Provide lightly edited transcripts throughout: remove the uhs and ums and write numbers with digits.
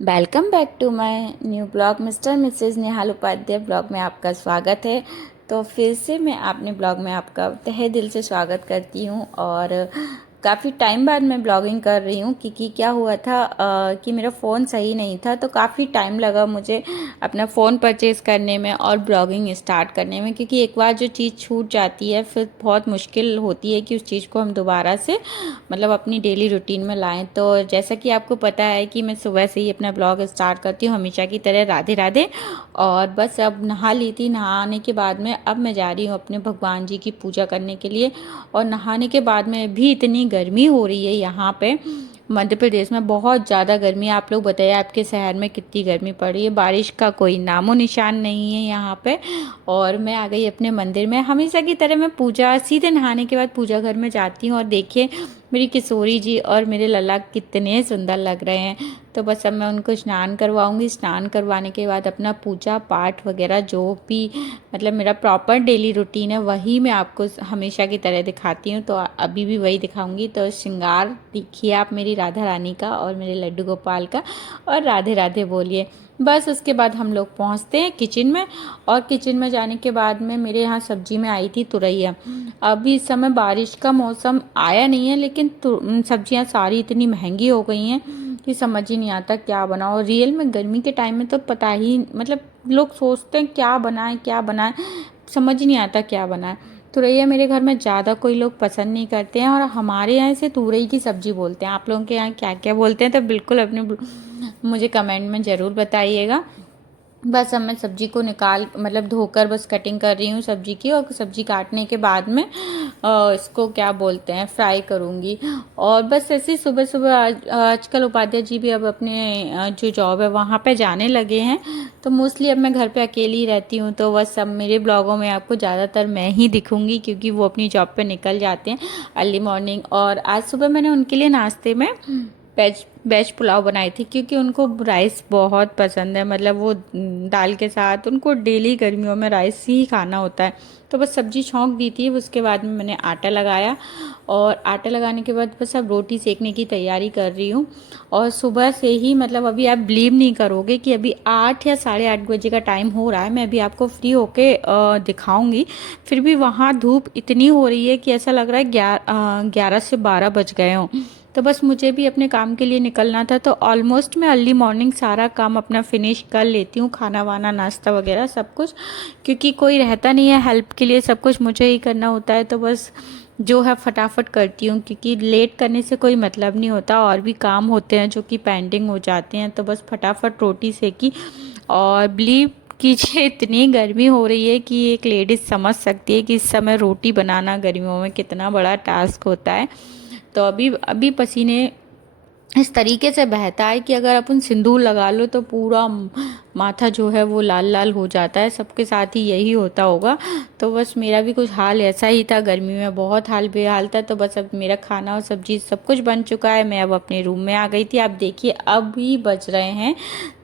Welcome back to my new blog mister missus Nehal Upadhyay blog में आपका स्वागत है। तो फिर से मैं अपने ब्लॉग में आपका तहे दिल से स्वागत करती हूँ। और काफ़ी टाइम बाद मैं ब्लॉगिंग कर रही हूँ क्योंकि क्या हुआ था कि मेरा फ़ोन सही नहीं था, तो काफ़ी टाइम लगा मुझे अपना फ़ोन परचेज़ करने में और ब्लॉगिंग स्टार्ट करने में, क्योंकि एक बार जो चीज़ छूट जाती है फिर बहुत मुश्किल होती है कि उस चीज़ को हम दोबारा से मतलब अपनी डेली रूटीन में लाएं। तो जैसा कि आपको पता है कि मैं सुबह से ही अपना ब्लॉग स्टार्ट करती हूँ हमेशा की तरह राधे राधे। और बस अब नहा ली थी, नहाने के बाद में अब मैं जा रही हूँ अपने भगवान जी की पूजा करने के लिए। और नहाने के बाद में भी इतनी गर्मी हो रही है यहाँ पे मध्य प्रदेश में, बहुत ज़्यादा गर्मी है। आप लोग बताइए आपके शहर में कितनी गर्मी पड़ रही है। बारिश का कोई नामो निशान नहीं है यहाँ पे। और मैं आ गई अपने मंदिर में, हमेशा की तरह मैं पूजा सीधे नहाने के बाद पूजा घर में जाती हूँ। और देखिए मेरी किशोरी जी और मेरे लल्ला कितने सुंदर लग रहे हैं। तो बस अब मैं उनको स्नान करवाऊंगी। स्नान करवाने के बाद अपना पूजा पाठ वगैरह जो भी मतलब मेरा प्रॉपर डेली रूटीन है वही मैं आपको हमेशा की तरह दिखाती हूँ। तो अभी भी वही दिखाऊंगी। तो श्रृंगार देखिए आप मेरी राधा रानी का और मेरे लड्डू गोपाल का, और राधे राधे बोलिए। बस उसके बाद हम लोग पहुँचते हैं किचन में। और किचन में जाने के बाद में मेरे यहाँ सब्जी में आई थी तुरैया। अभी इस समय बारिश का मौसम आया नहीं है, लेकिन सब्जियां सारी इतनी महंगी हो गई हैं कि समझ ही नहीं आता क्या बनाओ। रियल में गर्मी के टाइम में तो पता ही मतलब लोग सोचते हैं क्या बनाएं क्या बनाएं, समझ ही नहीं आता क्या बनाएं। तुरैया मेरे घर में ज़्यादा कोई लोग पसंद नहीं करते हैं, और हमारे यहाँ इसे तुरई की सब्जी बोलते हैं। आप लोगों के यहाँ क्या क्या बोलते हैं तो बिल्कुल अपने मुझे कमेंट में ज़रूर बताइएगा। बस अब मैं सब्जी को निकाल मतलब धोकर बस कटिंग कर रही हूँ सब्जी की। और सब्जी काटने के बाद में इसको क्या बोलते हैं फ्राई करूँगी। और बस ऐसे ही सुबह सुबह आजकल उपाध्याय जी भी अब अपने जो जॉब है वहाँ पे जाने लगे हैं। तो मोस्टली अब मैं घर पे अकेली ही रहती हूँ। तो बस अब मेरे ब्लॉगों में आपको ज़्यादातर मैं ही दिखूँगी, क्योंकि वो अपनी जॉब पे निकल जाते हैं अर्ली मॉर्निंग। और आज सुबह मैंने उनके लिए नाश्ते में वेज वेज पुलाव बनाई थी, क्योंकि उनको राइस बहुत पसंद है। मतलब वो दाल के साथ उनको डेली गर्मियों में राइस ही खाना होता है। तो बस सब्जी छौंक दी थी, उसके बाद में मैंने आटा लगाया। और आटा लगाने के बाद बस अब रोटी सेकने की तैयारी कर रही हूँ। और सुबह से ही मतलब अभी आप बिलीव नहीं करोगे कि अभी 8 या 8:30 बजे का टाइम हो रहा है। मैं अभी आपको फ्री होके दिखाऊंगी। फिर भी वहाँ धूप इतनी हो रही है कि ऐसा लग रहा है 11 से 12 बज गए हों। तो बस मुझे भी अपने काम के लिए निकलना था। तो ऑलमोस्ट मैं अर्ली मॉर्निंग सारा काम अपना फिनिश कर लेती हूँ, खाना वाना नाश्ता वगैरह सब कुछ, क्योंकि कोई रहता नहीं है हेल्प के लिए, सब कुछ मुझे ही करना होता है। तो बस जो है फटाफट करती हूँ, क्योंकि लेट करने से कोई मतलब नहीं होता, और भी काम होते हैं जो कि पेंडिंग हो जाते हैं। तो बस फटाफट रोटी सेकी। और बिलीव कीजिए इतनी गर्मी हो रही है कि एक लेडीज समझ सकती है कि इस समय रोटी बनाना गर्मियों में कितना बड़ा टास्क होता है। तो अभी अभी पसीने इस तरीके से बहता है कि अगर अपन सिंदूर लगा लो तो पूरा माथा जो है वो लाल लाल हो जाता है। सबके साथ ही यही होता होगा। तो बस मेरा भी कुछ हाल ऐसा ही था, गर्मी में बहुत हाल बेहाल था। तो बस अब मेरा खाना और सब्जी सब कुछ बन चुका है। मैं अब अपने रूम में आ गई थी। आप देखिए अभी बज रहे हैं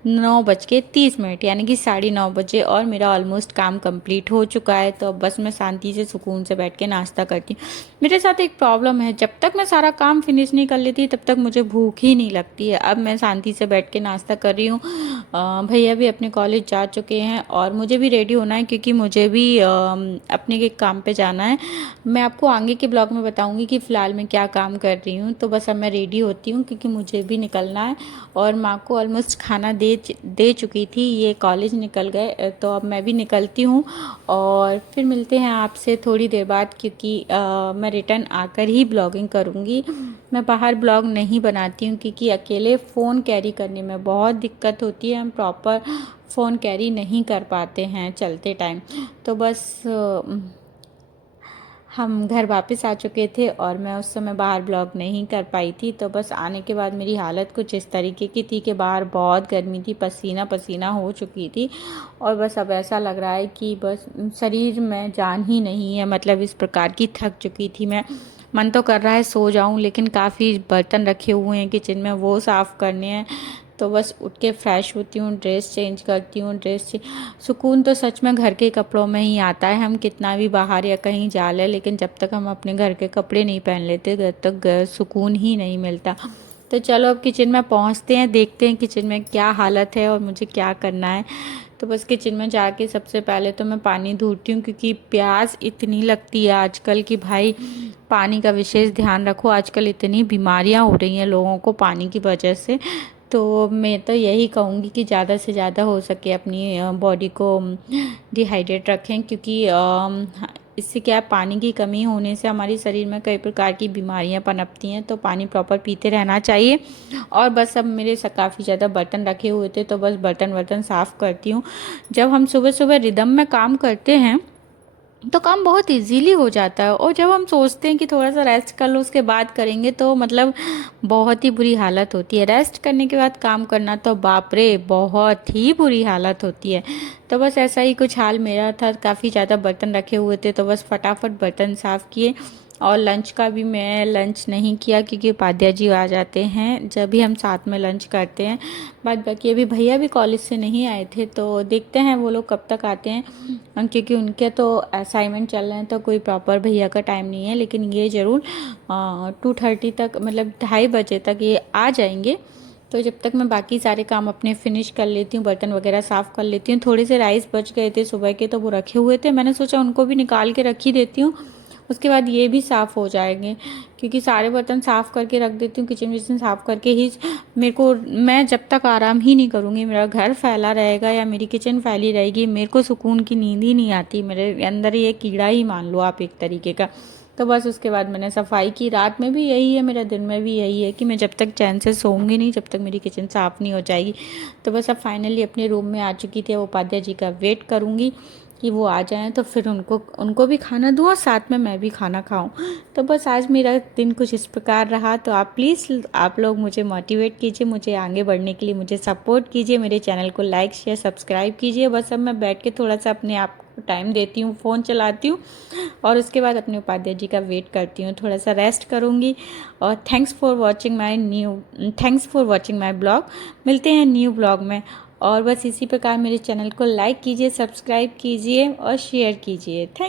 9:30, यानी कि 9:30 बजे, और मेरा ऑलमोस्ट काम कंप्लीट हो चुका है। तो अब बस मैं शांति से सुकून से बैठ के नाश्ता करती हूँ। मेरे साथ एक प्रॉब्लम है, जब तक मैं सारा काम फिनिश नहीं कर लेती तब तक मुझे भूख ही नहीं लगती है। अब मैं शांति से बैठ के नाश्ता कर रही हूँ। भैया भी अपने कॉलेज जा चुके हैं और मुझे भी रेडी होना है, क्योंकि मुझे भी अपने के काम पे जाना है। मैं आपको आगे के ब्लॉग में बताऊंगी कि फ़िलहाल मैं क्या काम कर रही हूँ। तो बस अब मैं रेडी होती हूँ क्योंकि मुझे भी निकलना है। और माँ को ऑलमोस्ट खाना दे चुकी थी, ये कॉलेज निकल गए। तो अब मैं भी निकलती हूँ और फिर मिलते हैं आपसे थोड़ी देर बाद, क्योंकि मैं रिटर्न आकर ही ब्लॉगिंग करूँगी। मैं बाहर ब्लॉग नहीं बनाती हूँ क्योंकि अकेले फ़ोन कैरी करने में बहुत दिक्कत होती है। हम प्रॉपर फ़ोन कैरी नहीं कर पाते हैं चलते टाइम। तो बस हम घर वापस आ चुके थे और मैं उस समय बाहर ब्लॉग नहीं कर पाई थी। तो बस आने के बाद मेरी हालत कुछ इस तरीके की थी कि बाहर बहुत गर्मी थी, पसीना पसीना हो चुकी थी। और बस अब ऐसा लग रहा है कि बस शरीर में जान ही नहीं है, मतलब इस प्रकार की थक चुकी थी मैं। मन तो कर रहा है सो जाऊं, लेकिन काफ़ी बर्तन रखे हुए हैं किचन में, वो साफ़ करने हैं। तो बस उठ के फ्रेश होती हूँ, ड्रेस चेंज करती हूँ। सुकून तो सच में घर के कपड़ों में ही आता है। हम कितना भी बाहर या कहीं जा लें, लेकिन जब तक हम अपने घर के कपड़े नहीं पहन लेते तब तक सुकून ही नहीं मिलता। तो चलो अब किचन में पहुंचते हैं, देखते हैं किचन में क्या हालत है और मुझे क्या करना है। तो बस किचन में जाके सबसे पहले तो मैं पानी धोती हूँ, क्योंकि प्यास इतनी लगती है आजकल कि भाई पानी का विशेष ध्यान रखो। आजकल इतनी बीमारियां हो रही हैं लोगों को पानी की वजह से। तो मैं तो यही कहूँगी कि ज़्यादा से ज़्यादा हो सके अपनी बॉडी को डिहाइड्रेट रखें, क्योंकि इससे क्या है, पानी की कमी होने से हमारे शरीर में कई प्रकार की बीमारियां पनपती हैं। तो पानी प्रॉपर पीते रहना चाहिए। और बस अब मेरे काफ़ी ज़्यादा बर्तन रखे हुए थे, तो बस बर्तन साफ़ करती हूँ। जब हम सुबह सुबह रिदम में काम करते हैं तो काम बहुत इजीली हो जाता है, और जब हम सोचते हैं कि थोड़ा सा रेस्ट कर लो उसके बाद करेंगे, तो मतलब बहुत ही बुरी हालत होती है। रेस्ट करने के बाद काम करना तो बाप रे बहुत ही बुरी हालत होती है। तो बस ऐसा ही कुछ हाल मेरा था, काफ़ी ज़्यादा बर्तन रखे हुए थे, तो बस फटाफट बर्तन साफ़ किए। और लंच का भी मैं लंच नहीं किया, क्योंकि उपाध्याय जी आ जाते हैं जब भी हम साथ में लंच करते हैं। बाद बाकी अभी भैया भी कॉलेज से नहीं आए थे, तो देखते हैं वो लोग कब तक आते हैं, क्योंकि उनके तो असाइनमेंट चल रहे हैं, तो कोई प्रॉपर भैया का टाइम नहीं है। लेकिन ये ज़रूर 2:30 तक, मतलब 2:30 बजे तक ये आ जाएंगे। तो जब तक मैं बाकी सारे काम अपने फिनिश कर लेती हूँ, बर्तन वगैरह साफ़ कर लेती हूँ। थोड़े से राइस बच गए थे सुबह के, तो वो रखे हुए थे, मैंने सोचा उनको भी निकाल के रख ही देती हूँ, उसके बाद ये भी साफ़ हो जाएंगे। क्योंकि सारे बर्तन साफ़ करके रख देती हूँ, किचन विचन साफ़ करके ही मैं जब तक आराम ही नहीं करूँगी, मेरा घर फैला रहेगा या मेरी किचन फैली रहेगी, मेरे को सुकून की नींद ही नहीं आती। मेरे अंदर ये कीड़ा ही मान लो आप एक तरीके का। तो बस उसके बाद मैंने सफाई की। रात में भी यही है, मेरा दिन में भी यही है कि मैं जब तक चैन से सोऊंगी नहीं, जब तक मेरी किचन साफ़ नहीं हो जाएगी। तो बस अब फाइनली अपने रूम में आ चुकी थी। उपाध्याय जी का वेट करूँगी कि वो आ जाएं, तो फिर उनको भी खाना दूँ और साथ में मैं भी खाना खाऊं। तो बस आज मेरा दिन कुछ इस प्रकार रहा। तो आप प्लीज़ आप लोग मुझे मोटिवेट कीजिए, मुझे आगे बढ़ने के लिए मुझे सपोर्ट कीजिए, मेरे चैनल को लाइक शेयर सब्सक्राइब कीजिए। बस अब मैं बैठ के थोड़ा सा अपने आप को टाइम देती हूँ, फ़ोन चलाती हूँ, और उसके बाद अपने उपाध्याय जी का वेट करती हूँ, थोड़ा सा रेस्ट करूँगी। और thanks for watching my blog. मिलते हैं न्यू ब्लॉग में। और बस इसी प्रकार मेरे चैनल को लाइक कीजिए, सब्सक्राइब कीजिए और शेयर कीजिए। थैंक